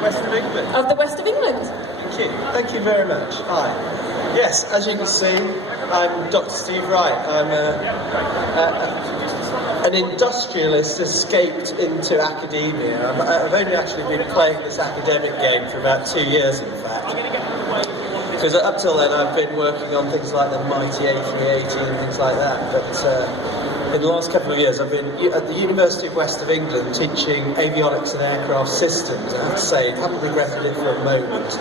West of England. Of the West of England. Thank you. Thank you very much. Hi. Yes, as you can see, I'm Dr. Steve Wright. I'm an industrialist escaped into academia. I've only actually been playing this academic game for about 2 years, in fact. Because up till then I've been working on things like the mighty A380 and things like that. But in the last couple of years I've been at the University of West of England teaching avionics and aircraft systems. I have to say, I haven't regretted it for a moment.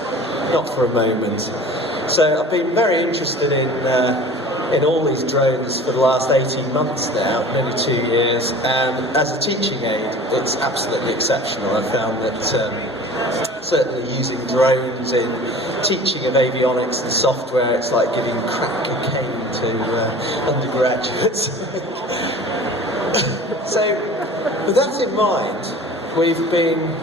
Not for a moment. So I've been very interested in all these drones for the last 18 months now, nearly 2 years, and as a teaching aid, it's absolutely exceptional. I found that certainly using drones in teaching of avionics and software, it's like giving crack cocaine to undergraduates. So, with that in mind, we've been...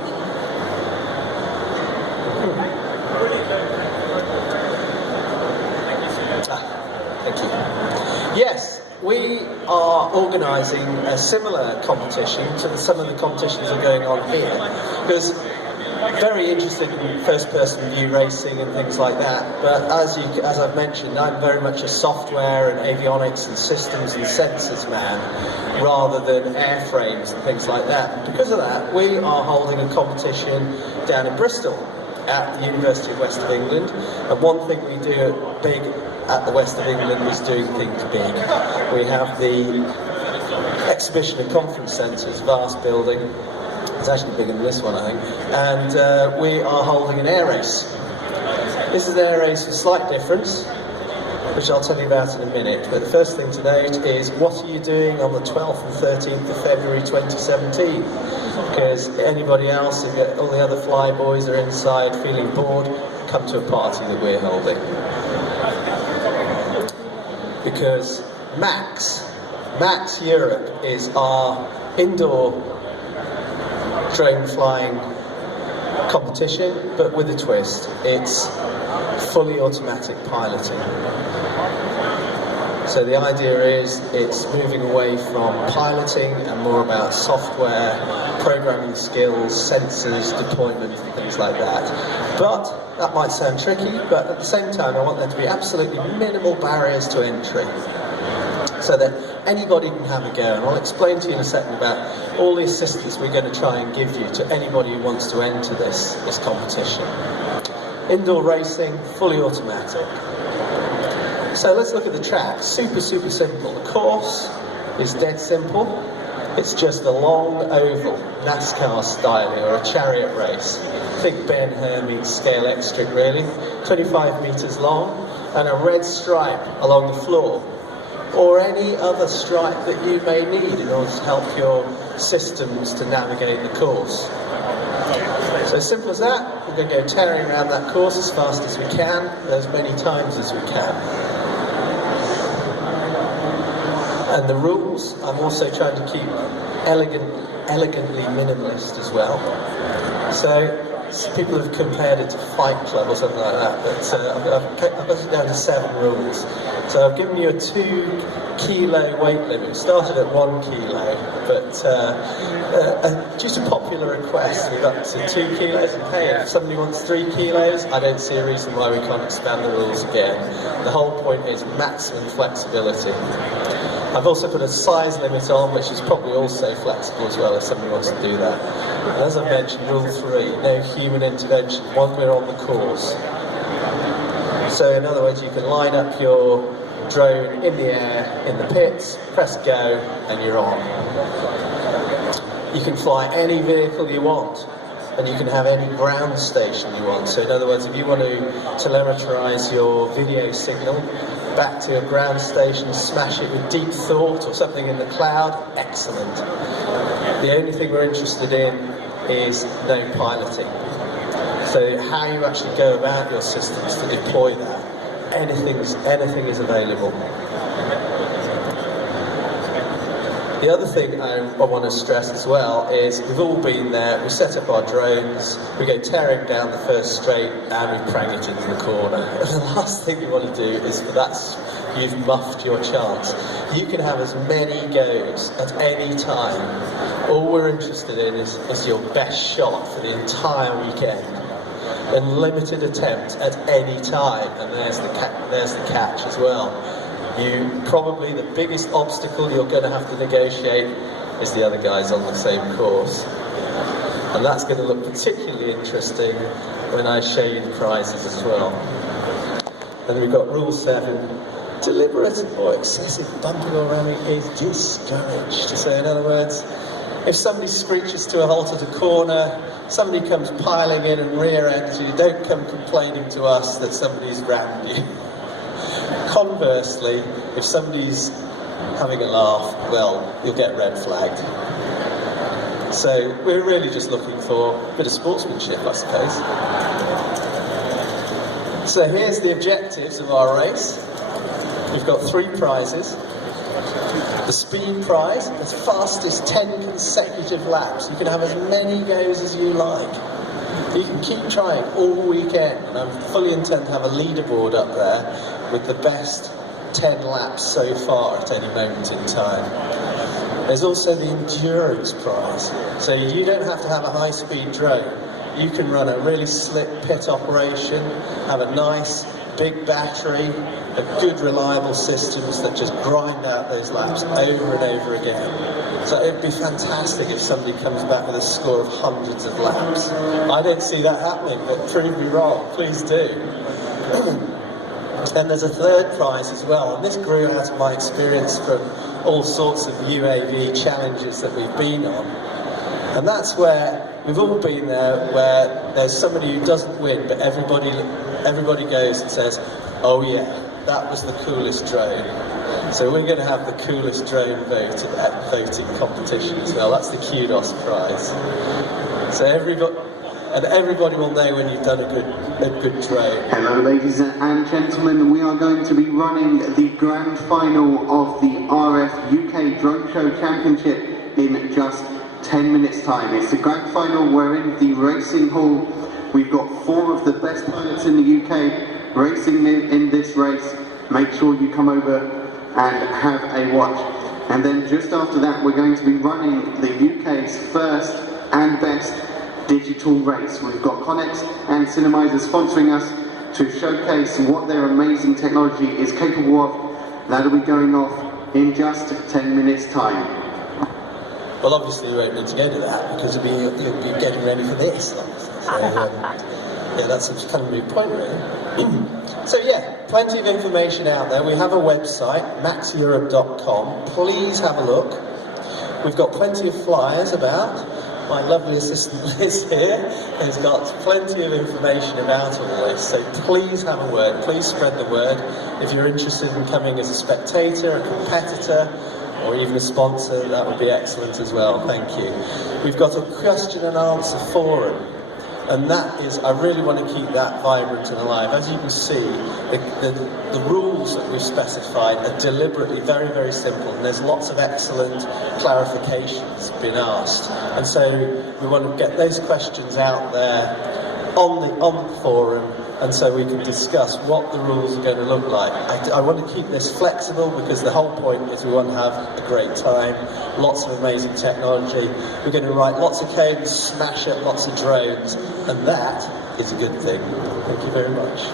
Thank you. Yes, we are organising a similar competition to some of the competitions that are going on here, because very interested in first-person view racing and things like that. But as I've mentioned, I'm very much a software and avionics and systems and sensors man, rather than airframes and things like that. And because of that, we are holding a competition down in Bristol at the University of West of England. And one thing we do big at the West of England is doing things big. We have the Exhibition and Conference Centre's vast building. It's actually bigger than this one, I think. And we are holding an air race. This is an air race with slight difference, which I'll tell you about in a minute. But the first thing to note is, what are you doing on the 12th and 13th of February 2017? Because anybody else, if all the other flyboys are inside feeling bored, come to a party that we're holding. Because MAAXX Europe is our indoor drone flying competition, but with a twist. It's fully automatic piloting. So the idea is it's moving away from piloting and more about software, programming skills, sensors, deployment, and things like that. But that might sound tricky, but at the same time I want there to be absolutely minimal barriers to entry, so that anybody can have a go. And I'll explain to you in a second about all the assistance we're going to try and give you to anybody who wants to enter this competition. Indoor racing, fully automatic. So let's look at the track. Super simple. The course is dead simple. It's just a long oval, NASCAR style, or a chariot race. Think Ben-Hur meets Scale Extric, really. 25 metres long, and a red stripe along the floor, or any other stripe that you may need in order to help your systems to navigate the course. So as simple as that. We're going to go tearing around that course as fast as we can, as many times as we can. And the rules, I'm also trying to keep elegantly minimalist as well. So people have compared it to Fight Club or something like that, but I've got it down to 7 rules. So I've given you a 2 kilo weight limit. It started at 1 kilo, but due to popular requests, we've up to 2 kilos. And hey, if somebody wants 3 kilos, I don't see a reason why we can't expand the rules again. The whole point is maximum flexibility. I've also put a size limit on, which is probably also flexible as well if somebody wants to do that. And as I mentioned, rule 3, no human intervention when we're on the course. So in other words, you can line up your drone in the air, in the pits, press go, and you're on. You can fly any vehicle you want, and you can have any ground station you want. So in other words, if you want to telemeterize your video signal back to a ground station, smash it with Deep Thought or something in the cloud, excellent. The only thing we're interested in is no piloting. So how you actually go about your systems to deploy that, anything is available. The other thing I want to stress as well is we've all been there, we set up our drones, we go tearing down the first straight and we prang it into the corner. And the last thing you want to do is you've muffed your chance. You can have as many goes at any time. All we're interested in is your best shot for the entire weekend. Unlimited attempt at any time, and there's the catch as well. Probably the biggest obstacle you're going to have to negotiate is the other guys on the same course. And that's going to look particularly interesting when I show you the prizes as well. And we've got Rule 7. Deliberate or excessive bumping or ramming is discouraged. So in other words, if somebody screeches to a halt at a corner, somebody comes piling in and rear ends you, don't come complaining to us that somebody's rammed you. Conversely, if somebody's having a laugh, well, you'll get red flagged. So we're really just looking for a bit of sportsmanship, I suppose. So here's the objectives of our race. We've got 3 prizes. The speed prize, the fastest 10 consecutive laps. You can have as many goes as you like. You can keep trying all weekend, and I fully intend to have a leaderboard up there with the best 10 laps so far at any moment in time. There's also the endurance prize, so you don't have to have a high-speed drone. You can run a really slick pit operation, have a nice big battery, a good reliable systems that just grind out those laps over and over again. So it'd be fantastic if somebody comes back with a score of hundreds of laps. I don't see that happening, but prove me wrong, please do. And there's a third prize as well, and this grew out of my experience from all sorts of UAV challenges that we've been on. And that's where we've all been there, where there's somebody who doesn't win, but everybody goes and says, oh yeah, that was the coolest drone. So we're going to have the coolest drone voting competition as well. That's the Kudos prize. So everybody will know when you've done a good drone. Hello ladies and gentlemen, we are going to be running the grand final of the RF UK Drone Show Championship in just 10 minutes time. It's the grand final, we're in the racing hall. We've got 4 of the best pilots in the UK racing in this race. Make sure you come over and have a watch. And then just after that, we're going to be running the UK's first and best digital race. We've got Connex and Cinemizer sponsoring us to showcase what their amazing technology is capable of. That'll be going off in just 10 minutes time. Well, obviously you won't need to go to that because you'll be getting ready for this. So, yeah, that's kind of a moot point, really. So yeah, plenty of information out there. We have a website, MAAXXeurope.com. Please have a look. We've got plenty of flyers about. My lovely assistant Liz here has got plenty of information about all this, so please have a word, please spread the word. If you're interested in coming as a spectator, a competitor, or even a sponsor, that would be excellent as well, thank you. We've got a question and answer forum, and that is, I really want to keep that vibrant and alive. As you can see, the rules that we've specified are deliberately very, very simple, and there's lots of excellent clarifications been asked. And so we want to get those questions out there on the forum, and so we can discuss what the rules are going to look like. I want to keep this flexible because the whole point is we want to have a great time, lots of amazing technology. We're going to write lots of code, smash up lots of drones, and that is a good thing. Thank you very much.